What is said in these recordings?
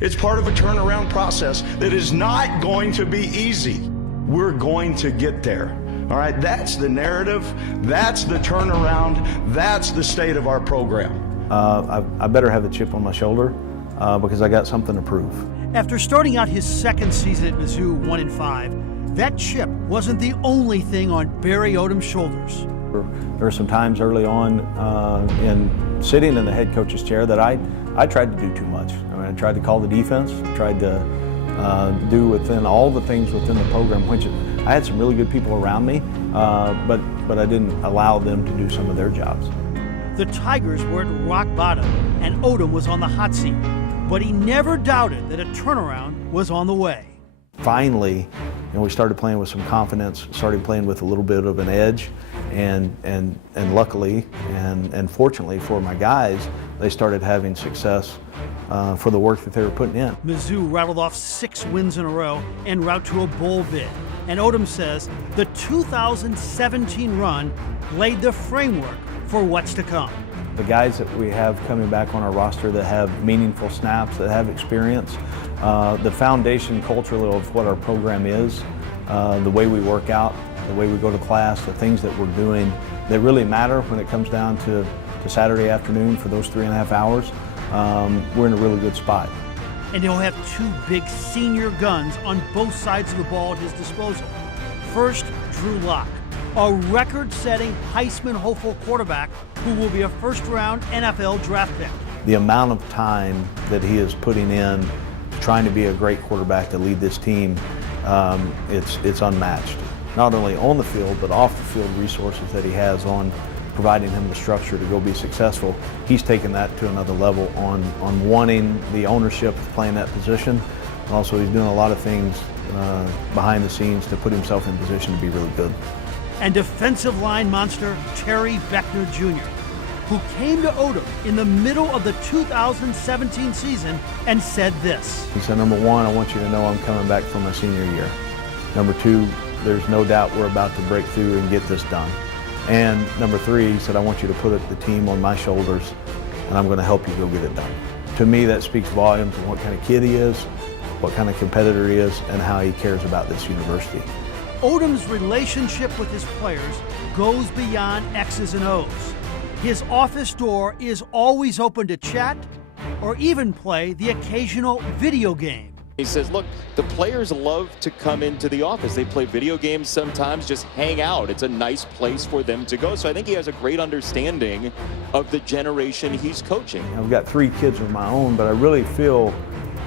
It's part of a turnaround process that is not going to be easy. We're going to get there. All right, that's the narrative, that's the turnaround, that's the state of our program. I better have a chip on my shoulder because I got something to prove. After starting out his second season at Mizzou 1-5, that chip wasn't the only thing on Barry Odom's shoulders. There were some times early on in sitting in the head coach's chair that I tried to do too much. I mean, I tried to call the defense, tried to do within all the things within the program, which I had some really good people around me, but I didn't allow them to do some of their jobs. The Tigers were at rock bottom, and Odom was on the hot seat, but he never doubted that a turnaround was on the way. Finally, we started playing with some confidence, started playing with a little bit of an edge, and luckily and fortunately for my guys, they started having success for the work that they were putting in. Mizzou rattled off 6 wins in a row en route to a bowl bid, and Odom says the 2017 run laid the framework for what's to come. The guys that we have coming back on our roster that have meaningful snaps, that have experience, the foundation culturally of what our program is, the way we work out, the way we go to class, the things that we're doing that really matter when it comes down to Saturday afternoon for those 3.5 hours, we're in a really good spot. And he'll have 2 big senior guns on both sides of the ball at his disposal. First, Drew Lock, a record-setting Heisman hopeful quarterback who will be a first-round NFL draft pick. The amount of time that he is putting in trying to be a great quarterback to lead this team, it's unmatched. Not only on the field, but off the field resources that he has on providing him the structure to go be successful. He's taken that to another level on wanting the ownership of playing that position. And also he's doing a lot of things behind the scenes to put himself in position to be really good. And defensive line monster Terry Beckner Jr., who came to Odom in the middle of the 2017 season and said this. He said, number 1, I want you to know I'm coming back for my senior year. Number 2, there's no doubt we're about to break through and get this done. And number 3, he said, I want you to put the team on my shoulders and I'm going to help you go get it done. To me, that speaks volumes of what kind of kid he is, what kind of competitor he is, and how he cares about this university. Odom's relationship with his players goes beyond X's and O's. His office door is always open to chat or even play the occasional video game. He says, look, the players love to come into the office. They play video games sometimes, just hang out. It's a nice place for them to go. So I think he has a great understanding of the generation he's coaching. I've got 3 kids of my own, but I really feel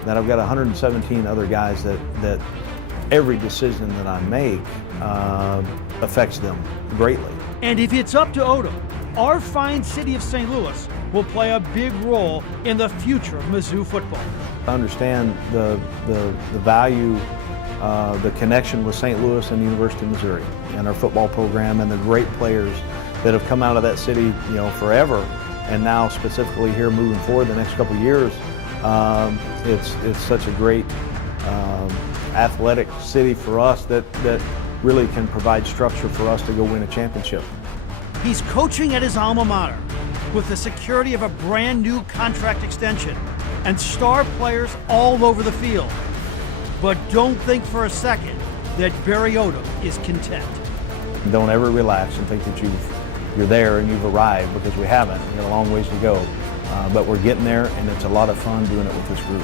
that I've got 117 other guys that every decision that I make affects them greatly. And if it's up to Odom, our fine city of St. Louis will play a big role in the future of Mizzou football. I understand the value, the connection with St. Louis and the University of Missouri and our football program and the great players that have come out of that city, forever, and now specifically here moving forward the next couple of years. It's such a great athletic city for us that really can provide structure for us to go win a championship. He's coaching at his alma mater with the security of a brand new contract extension and star players all over the field. But don't think for a second that Barry Odom is content. Don't ever relax and think that you're there and you've arrived, because we haven't. We've got a long ways to go. But we're getting there, and it's a lot of fun doing it with this group.